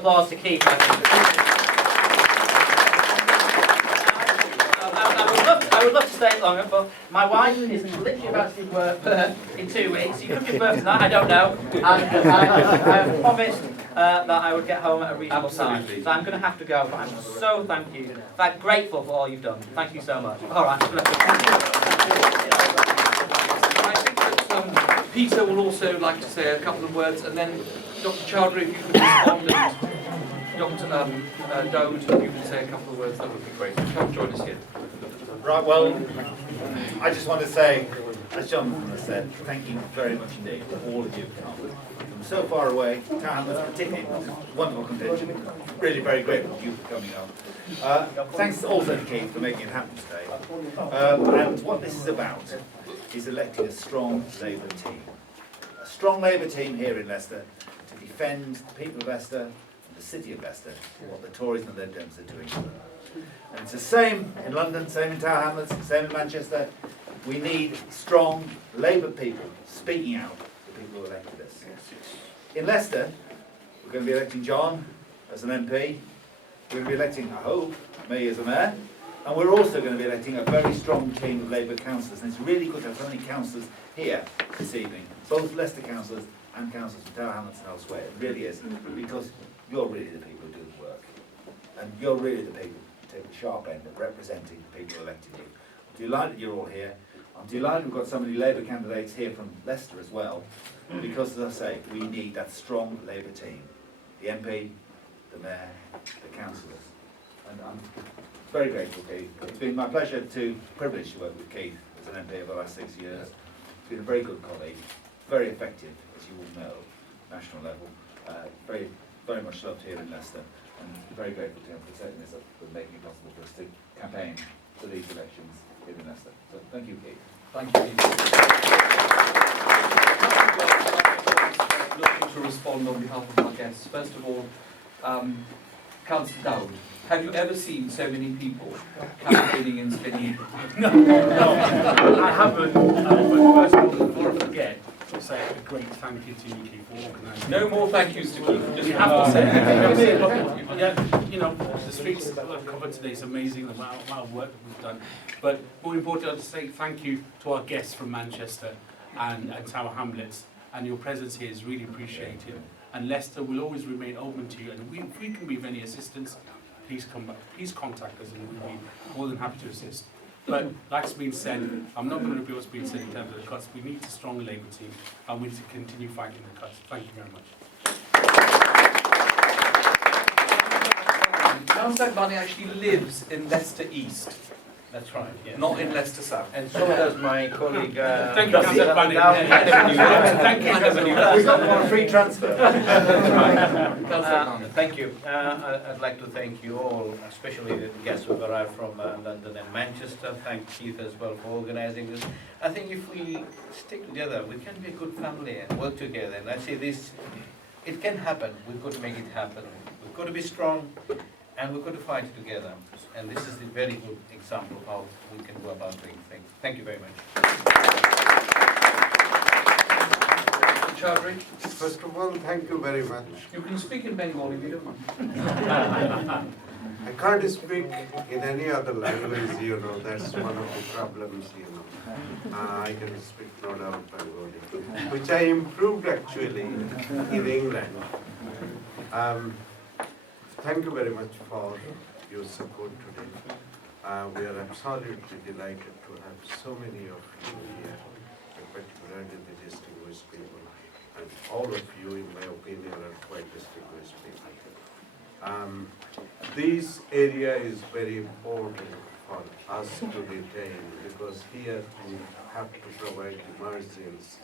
Applause to Keith. I would love to stay longer, but my wife is literally about to give birth in 2 weeks. You could give birth tonight, I don't know. And I promised that I would get home at a reasonable time. So I'm going to have to go, but I'm so grateful for all you've done. Thank you so much. All right. I think that Peter will also like to say a couple of words, and then Dr. Chowdhury, if you could respond, and Dr. Dode, if you could say a couple of words, that would be great. Come join us here. Right, well, I just want to say, as Jonathan has said, thank you very much indeed to all of you who come from so far away. Town was particularly wonderful contingent. Really very grateful to you for coming up. Thanks also to Keith for making it happen today. And what this is about is electing a strong Labour team. A strong Labour team here in Leicester to defend the people of Leicester and the city of Leicester for what the Tories and the Lib Dems are doing to them. And it's the same in London, same in Tower Hamlets, same in Manchester. We need strong Labour people speaking out for the people who elected us. In Leicester, we're going to be electing Jon as an MP. We're going to be electing, I hope, me as a mayor. And we're also going to be electing a very strong team of Labour councillors. And it's really good to have so many councillors here this evening, both Leicester councillors and councillors from Tower Hamlets and elsewhere. It really is, because you're really the people who do the work. And you're really the people who take the sharp end of representing the people who elected you. I'm delighted you're all here. I'm delighted we've got so many Labour candidates here from Leicester as well, because, as I say, we need that strong Labour team. The MP, the Mayor, the councillors. And I'm very grateful, Keith. It's been my pleasure privilege to work with Keith as an MP over the last 6 years. He's been a very good colleague, very effective, as you all know, national level. Very much loved here in Leicester, and very grateful to him for setting this up and making it possible for us to campaign for these elections here in Leicester. So thank you, Keith. Thank you, Peter. Looking to respond on behalf of our guests. First of all, Councillor Dowd, have you ever seen so many people campaigning in Steny? No, I haven't. But first of all, before I forget, I'll say a great thank you to you, Keith, for organising. No more thank yous to Keith. Just You have to say. Yeah, you know, the streets that I've covered today is amazing, the amount of work that we've done. But more importantly, I'll just say thank you to our guests from Manchester and Tower Hamlets, and your presence here is really appreciated. And Leicester will always remain open to you, and if we can be of any assistance, please come back, please contact us, and we'll be more than happy to assist. But like's been said, I'm not going to repeat what's been said in terms of the cuts. We need a strong Labour team, and we need to continue fighting the cuts. Thank you very much. Councillor Bunny actually lives in Leicester East, That's right, yes. not in Leicester South. And so does my colleague. Thank you, Councillor Bunny. Thank you. We've got one free transfer. Thank you. I'd like to thank you all, especially the guests who have arrived from London and Manchester. Thank Keith as well for organising this. I think if we stick together, we can be a good family and work together. And I say this, it can happen. We've got to make it happen. We've got to be strong, and we've got to fight together. And this is a very good example of how we can go about doing things. Thank you very much. Chowdhury, First of all, thank you very much. you can speak in Bengali if you don't mind. I can't speak in any other language, that's one of the problems, I can speak no doubt Bengali, which I improved actually in England. Thank you very much for your support today. We are absolutely delighted to have so many of you here, particularly the distinguished people. And all of you, in my opinion, are quite distinguished people. This area is very important for us to retain, because here we have to provide the margins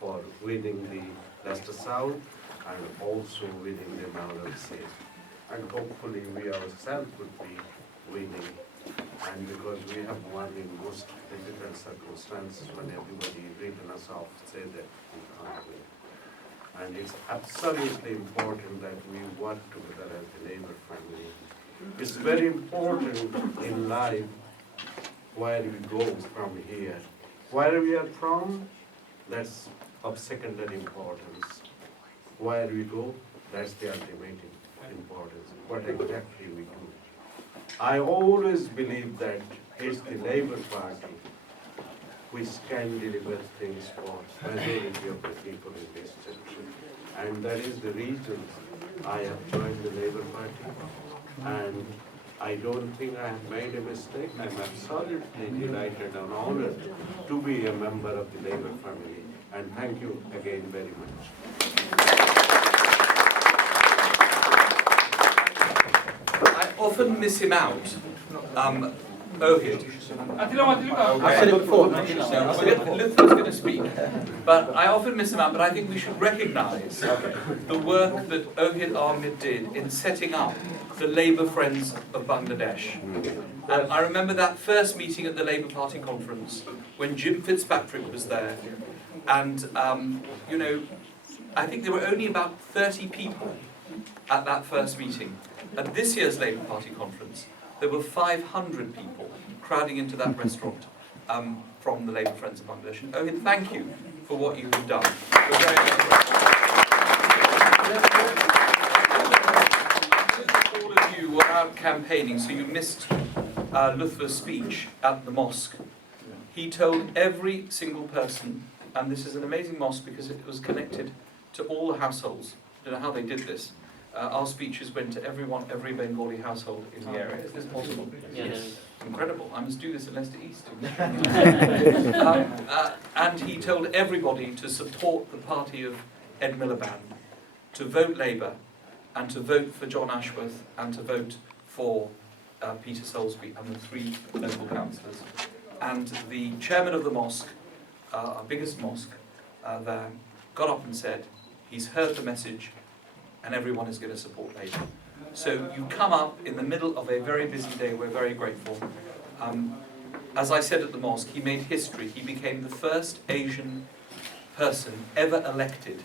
for winning the Leicester South and also winning the Mayor seat. And hopefully we ourselves would be winning, and because we have won in most difficult circumstances when everybody written us off, say that we can't win. And it's absolutely important that we work together as a Labour family. It's very important in life where we go from here. Where we are from, that's of secondary importance. Where we go, that's the ultimate what exactly we do. I always believe that it's the Labour Party which can deliver things for majority of the people in this country. And that is the reason I have joined the Labour Party. And I don't think I have made a mistake. I'm absolutely delighted and honored to be a member of the Labour family. And thank you again very much. I often miss him out. Ohid. I said it before. Lutfur's going to speak, but I often miss him out, but I think we should recognise the work that Ohid Ahmed did in setting up the Labour Friends of Bangladesh. And I remember that first meeting at the Labour Party conference when Jim Fitzpatrick was there, and you know, I think there were only about 30 people at that first meeting. At this year's Labour Party conference, there were 500 people crowding into that restaurant from the Labour Friends of Bangladesh. And Ohid, thank you for what you have done. We're very, grateful. All of you were out campaigning, so you missed Lutfur's speech at the mosque. He told every single person, and this is an amazing mosque because it was connected to all the households. I don't know how they did this. Our speeches went to everyone, every Bengali household in the area. Is this possible? Yes. Incredible. I must do this at Leicester East. And he told everybody to support the party of Ed Miliband, to vote Labour, and to vote for Jon Ashworth, and to vote for Peter Soulsby and the 3 local councillors. And the chairman of the mosque, our biggest mosque there, got up and said, he's heard the message, and everyone is going to support Labour. So you come up in the middle of a very busy day. We're very grateful. As I said at the mosque, he made history. He became the first Asian person ever elected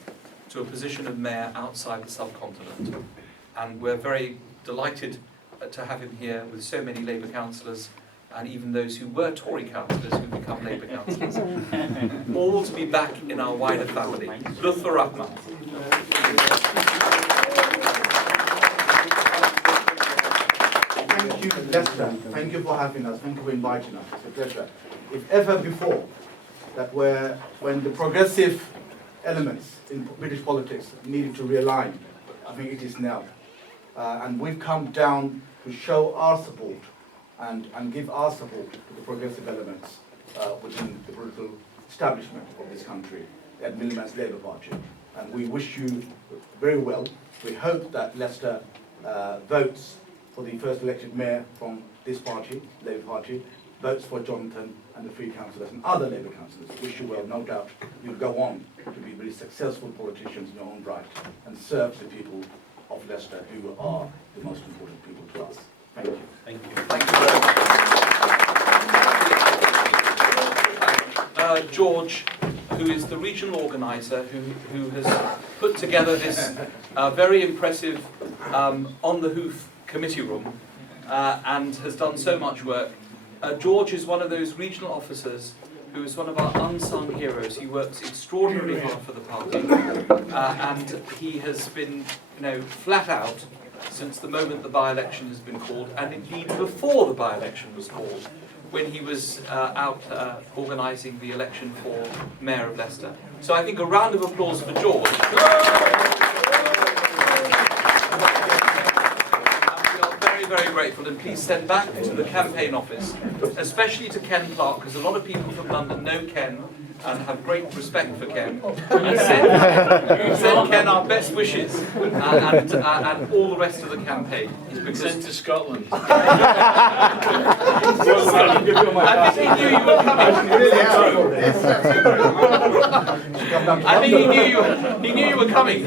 to a position of mayor outside the subcontinent. And we're very delighted to have him here with so many Labour councillors, and even those who were Tory councillors who've become Labour councillors, all to be back in our wider family. Lutfur Rahman. Thank you, Leicester. Thank you for having us. Thank you for inviting us. It's a pleasure. If ever before, when the progressive elements in British politics needed to realign, I think it is now. And we've come down to show our support and give our support to the progressive elements within the political establishment of this country, at Miliband's Labour Party. And we wish you very well. We hope that Leicester votes for the first elected mayor from this party, Labour Party, votes for Jonathan and the 3 councillors and other Labour councillors. Wish you well. No doubt you'll go on to be really successful politicians in your own right and serve the people of Leicester, who are the most important people to us. Thank you. Thank you. Thank you very much. George, who is the regional organiser, who has put together this very impressive on the hoof committee room and has done so much work. George is one of those regional officers who is one of our unsung heroes. He works extraordinarily hard for the party, and he has been, flat out since the moment the by-election has been called, and indeed before the by-election was called, when he was out organising the election for Mayor of Leicester. So I think a round of applause for George. Very grateful, and please send back to the campaign office, especially to Ken Clark, because a lot of people from London know Ken and have great respect for Ken. Send Ken our best wishes and all the rest of the campaign. He's been sent to Scotland. I think he knew you were coming. I think he knew you were coming.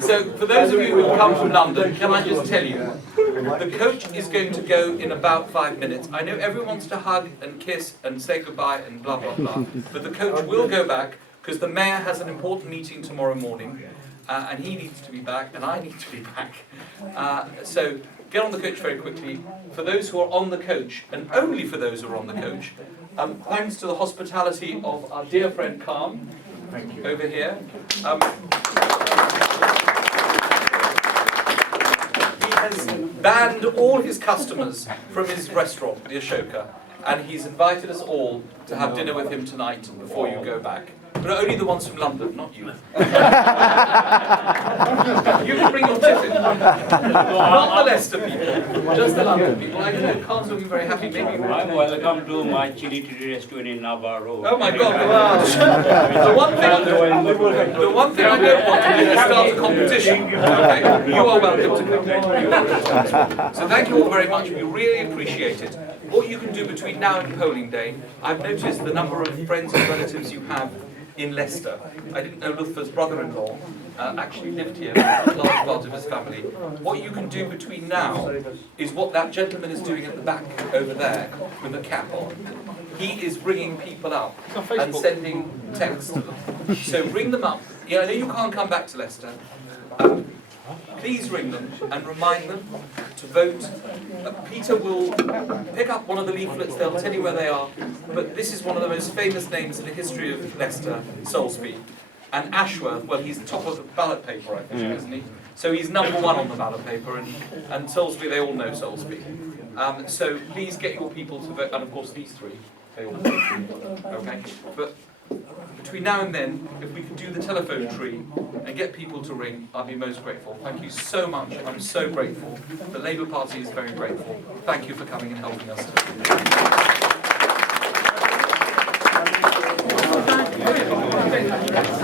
So, for those of you who have come from London, can I just tell you, the coach is going to go in about 5 minutes. I know everyone wants to hug and kiss and say goodbye and blah, blah, blah. But the coach will go back because the mayor has an important meeting tomorrow morning. And he needs to be back, and I need to be back. So get on the coach very quickly. For those who are on the coach, and only for those who are on the coach, thanks to the hospitality of our dear friend Khan over here. banned all his customers from his restaurant, the Ashoka, and he's invited us all to have dinner with him tonight before you go back. But only the ones from London, not you. You can bring your tiffin. Not the Leicester people, just the London people. I know Khan's looking very happy. Maybe you I'm welcome to my chili tea restaurant in Navarro. Oh my God! The one thing I don't want to do is start a competition. Okay? You are welcome to come. So thank you all very much. We really appreciate it. What you can do between now and polling day, I've noticed the number of friends and relatives you have in Leicester. I didn't know Lutfur's brother-in-law actually lived here, a large part of his family. What you can do between now is what that gentleman is doing at the back over there with the cap on. He is ringing people up and sending texts to them. So ring them up. Yeah, I know you can't come back to Leicester. Please ring them and remind them to vote. Peter will pick up one of the leaflets, they'll tell you where they are, but this is one of the most famous names in the history of Leicester, Soulsby. And Ashworth, well, he's top of the ballot paper, I think, isn't he? So he's number one on the ballot paper, and Soulsby, they all know Soulsby. So please get your people to vote, and of course these three, they all vote. Okay? But between now and then, if we could do the telephone tree and get people to ring, I'd be most grateful. Thank you so much. I'm so grateful. The Labour Party is very grateful. Thank you for coming and helping us.